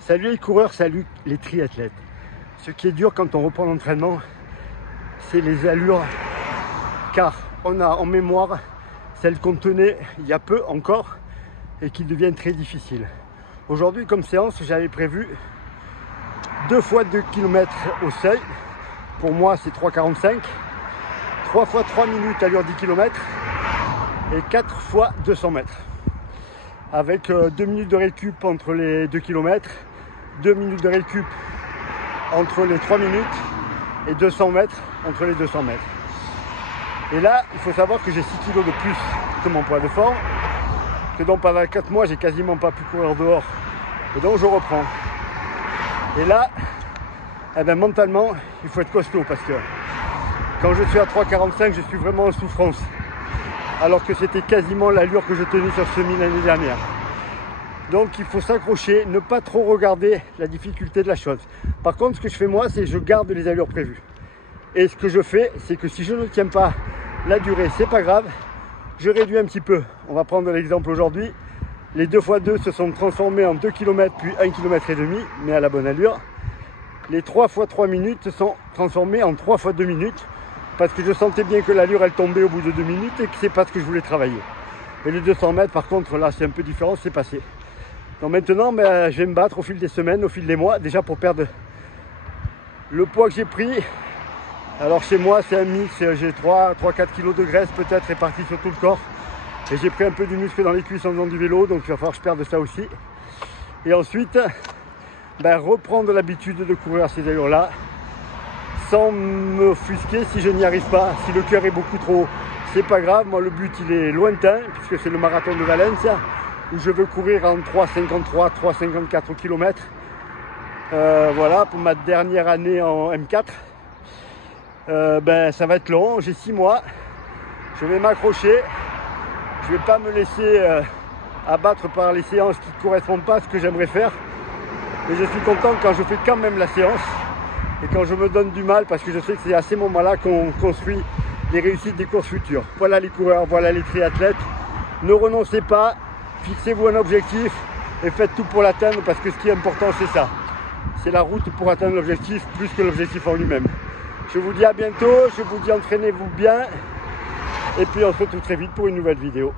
Salut les coureurs, salut les triathlètes. Ce qui est dur quand on reprend l'entraînement, c'est les allures, car on a en mémoire celles qu'on tenait il y a peu encore et qui deviennent très difficiles. Aujourd'hui, comme séance, j'avais prévu 2 fois 2 km au seuil. Pour moi, c'est 3,45. 3 fois 3 minutes allure 10 km et 4 fois 200 mètres. Avec 2 minutes de récup entre les 2 km, 2 minutes de récup entre les 3 minutes et 200 mètres entre les 200 mètres. Et là, il faut savoir que j'ai 6 kg de plus que mon poids de forme, que donc pendant 4 mois, j'ai quasiment pas pu courir dehors. Et donc je reprends. Et là, mentalement, il faut être costaud parce que quand je suis à 3,45, je suis vraiment en souffrance. Alors que c'était quasiment l'allure que je tenais sur semi l'année dernière. Donc il faut s'accrocher, ne pas trop regarder la difficulté de la chose. Par contre, ce que je fais moi, c'est que je garde les allures prévues. Et ce que je fais, c'est que si je ne tiens pas la durée, c'est pas grave, je réduis un petit peu. On va prendre l'exemple aujourd'hui. Les 2 x 2 se sont transformés en 2 km puis 1,5 km, mais à la bonne allure. Les 3 x 3 minutes se sont transformés en 3 x 2 minutes. Parce que je sentais bien que l'allure elle tombait au bout de 2 minutes et que c'est pas ce que je voulais travailler. Et les 200 mètres par contre là c'est un peu différent, c'est passé. Donc maintenant je vais me battre au fil des semaines, au fil des mois, déjà pour perdre le poids que j'ai pris. Alors chez moi c'est un mix, j'ai 3-4 kg de graisse peut-être répartis sur tout le corps. Et j'ai pris un peu du muscle dans les cuisses en faisant du vélo, donc il va falloir que je perde ça aussi. Et ensuite, reprendre l'habitude de courir à ces allures là. Sans m'offusquer si je n'y arrive pas, si le cœur est beaucoup trop haut, c'est pas grave. Moi le but il est lointain puisque c'est le marathon de Valence où je veux courir en 3,53, 3,54 km. Voilà pour ma dernière année en M4. Ça va être long, j'ai 6 mois, je vais m'accrocher, je vais pas me laisser abattre par les séances qui ne correspondent pas à ce que j'aimerais faire. Mais je suis content quand je fais quand même la séance. Et quand je me donne du mal, parce que je sais que c'est à ces moments-là qu'on construit les réussites des courses futures. Voilà les coureurs, voilà les triathlètes. Ne renoncez pas, fixez-vous un objectif et faites tout pour l'atteindre parce que ce qui est important, c'est ça. C'est la route pour atteindre l'objectif plus que l'objectif en lui-même. Je vous dis à bientôt, je vous dis entraînez-vous bien et puis on se retrouve très vite pour une nouvelle vidéo.